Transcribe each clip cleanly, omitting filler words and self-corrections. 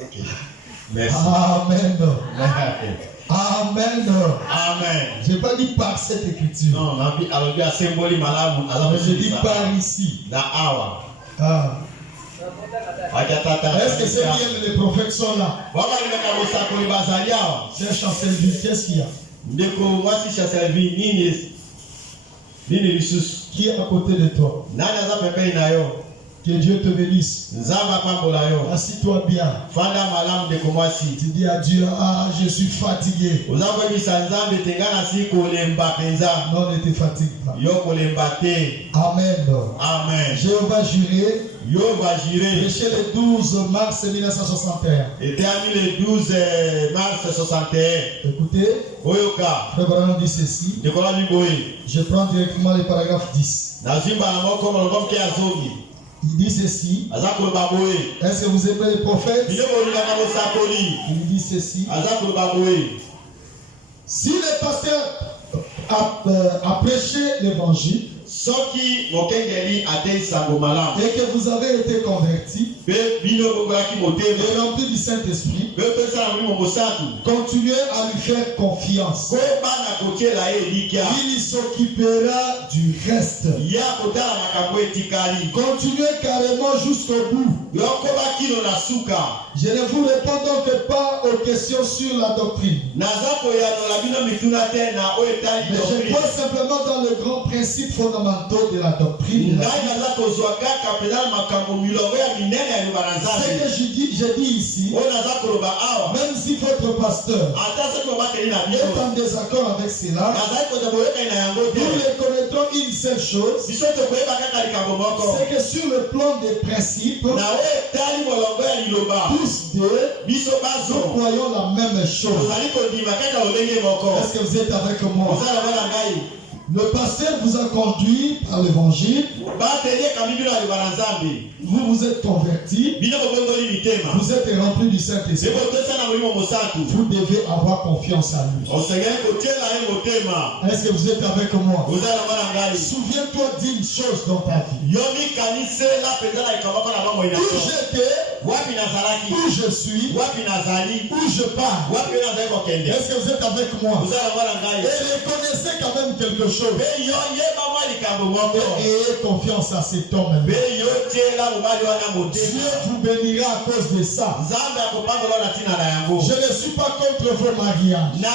Ok. Merci. Amen. Amen. Amen. Amen. Je n'ai pas dit par cette écriture. Non, mais je dis par ici. Ah. Est-ce que c'est bien que les prophètes sont là? C'est Chancelville, qu'est-ce qu'il y a? Qui est à côté de toi? Que Dieu te bénisse. Assis-toi bien. Tu dis à Dieu, ah, je suis fatigué. Non, ne te fatigue pas. Amen. Amen. Jéhovah jiré. Prêché le 12 mars 1961. Était le 12 mars 61. Écoutez, Frère Branham dit ceci. Je prends directement le paragraphe 10. Il dit ceci. Est-ce que vous aimez les prophètes? Il dit ceci. Si le pasteur a prêché l'évangile et que vous avez été convertis et remplis du Saint-Esprit, continuez à lui faire confiance. Il s'occupera du reste. Continuez carrément jusqu'au bout. Je ne vous réponds donc pas aux questions sur la doctrine. Mais je crois simplement dans le grand principe fondamentaux de la doctrine. Ce que je dis ici, même si votre pasteur est en désaccord avec cela, nous reconnaîtrons une seule chose, c'est que sur le plan des principes, tous deux, nous croyons la même chose. Est-ce que vous êtes avec moi? Le pasteur vous a conduit par l'évangile. Vous vous êtes convertis. Vous êtes remplis du Saint-Esprit. Vous devez avoir confiance en lui. Est-ce que vous êtes avec moi? Souviens-toi d'une chose dans ta vie. Où j'étais, où je suis, où je pars. Est-ce que vous êtes avec moi? Et reconnaissez quand même quelque chose. Ayez confiance à cet homme. Dieu vous bénira à cause de ça. Je ne suis pas contre vos mariages. Je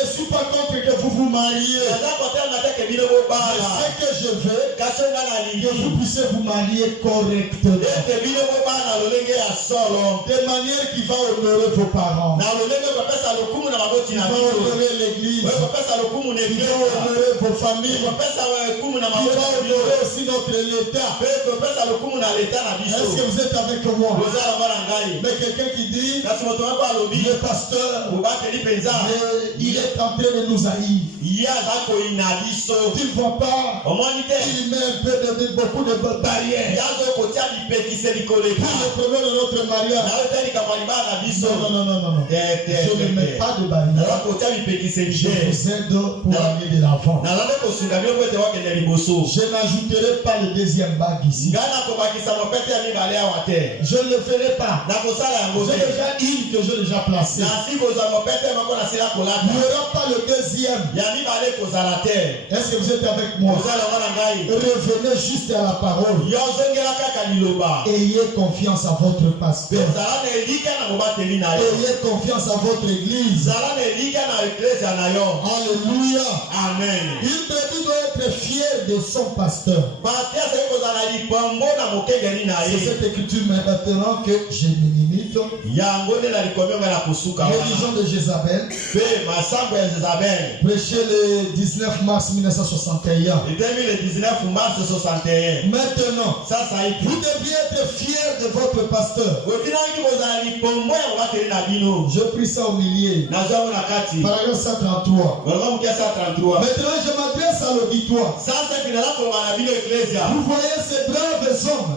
ne suis pas contre que vous vous mariez. Ce que je veux, que vous puissiez vous marier correctement. De manière qui va honorer vos parents. Qui va honorer l'église. Qui va honorer vos familles. Qui va honorer aussi notre l'État. Est-ce que vous êtes avec moi? Mais quelqu'un qui dit, le pasteur, il est en train de nous haïr. Tu ne vois pas, il met un peu beaucoup de barrières. Pour le problème de notre mariage. Non. Je ne mets pas de barrières. Je vous aide pour aller de l'avant. Je n'ajouterai pas le deuxième bague ici. Je ne le ferai pas. J'ai déjà une que j'ai déjà placée. Il n'y aura pas le deuxième. Est-ce que vous êtes avec moi? Revenez juste à la parole. Ayez confiance à votre pasteur. Ayez confiance à votre église. Alléluia. Amen. Une brebis doit être fière de son pasteur. C'est cette écriture maintenant que je me limite. Religion de Jézabel. Prêché le 19 mars 1961. Maintenant, vous devriez être fier de votre pasteur. Je prie ça au milieu. Paragraphe 133. Maintenant, je m'adresse à l'auditoire. Vous voyez ces braves hommes.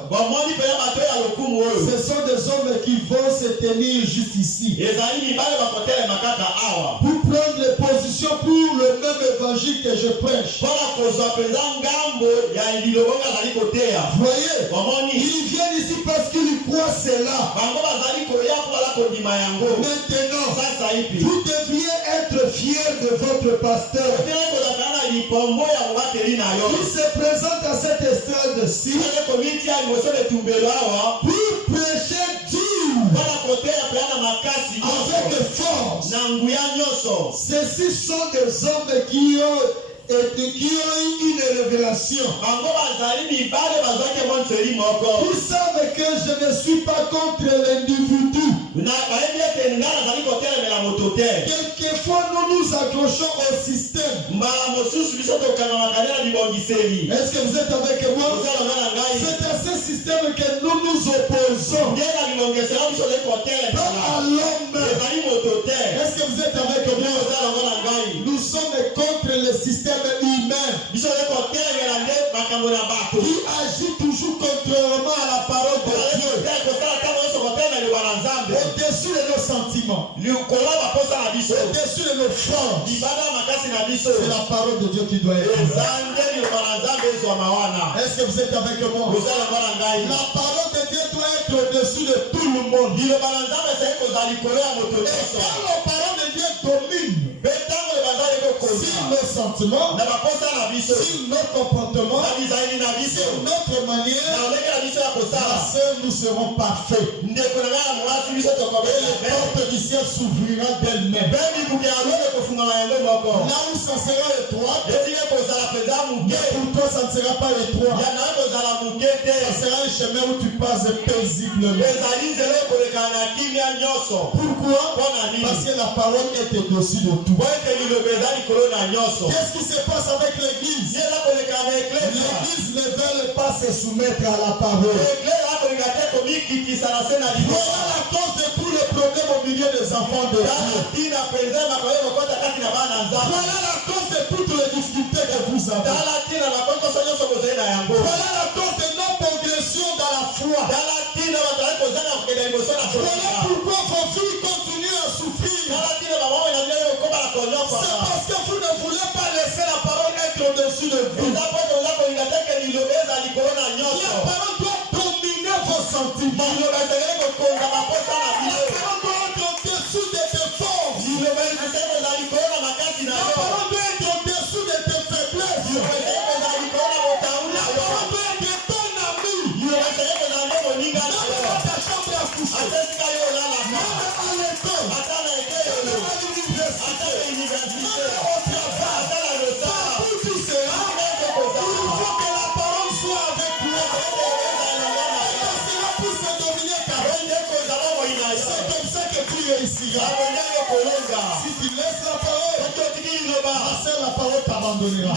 Ce sont des hommes qui vont se tenir juste ici. Pour prendre les positions pour le même évangile que je prêche. Voyez, ils viennent ici parce qu'ils croient cela. Maintenant, vous deviez être fiers de votre pasteur. Il se présente à cette estrade-ci pour prêcher Dieu avec force. Ceux-ci sont des hommes qui ont eu une révélation. Ils savent que je ne suis pas contre l'individu. Quelquefois nous nous accrochons au système. Est-ce que vous êtes avec moi? C'est à ce système que nous nous opposons. Pas à l'homme. Est-ce que vous êtes avec moi? Nous sommes contre le système humain qui agit toujours contrairement à la parole de Dieu. Au-dessus de nos sentiments, au-dessus de nos forces, c'est la parole de Dieu qui doit être. Est-ce que vous êtes avec moi? La parole de Dieu doit être au-dessus de tout le monde. Et quand la parole de Dieu domine sur nos sentiments, sur nos comportements, sur notre manière, nous serons parfaits. Et les portes du ciel s'ouvrira d'elles-mêmes. Là où ça sera étroit, mais pour toi ça ne sera pas étroit. Ça sera un chemin où tu passes paisiblement. Pourquoi? Parce que la parole est au-dessus de tout. Qu'est-ce qui se passe avec l'église? L'église ne veut pas se soumettre à la parole. Voilà la cause de tous les problèmes au milieu des enfants de Dieu. Voilà la cause de toutes les difficultés que vous avez. Voilà la cause de nos progressions dans la foi. Voilà pourquoi vos filles continuent à souffrir. C'est parce que vous ne voulez pas laisser la parole être au-dessus de vous. La parole doit dominer vos sentiments. La parole doit être au-dessus de tes forces. La parole doit être au-dessus de tes faiblesses. La parole doit être ton ami. Même dans ta chambre à coucher. Même à l'école. Même à l'université. Même au travail. Partout tu seras. Il faut que la parole soit avec toi. Parce que cela puisse dominer ta vie. C'est comme ça que tu réussiras. Si tu laisses la parole, la parole t'abandonnera.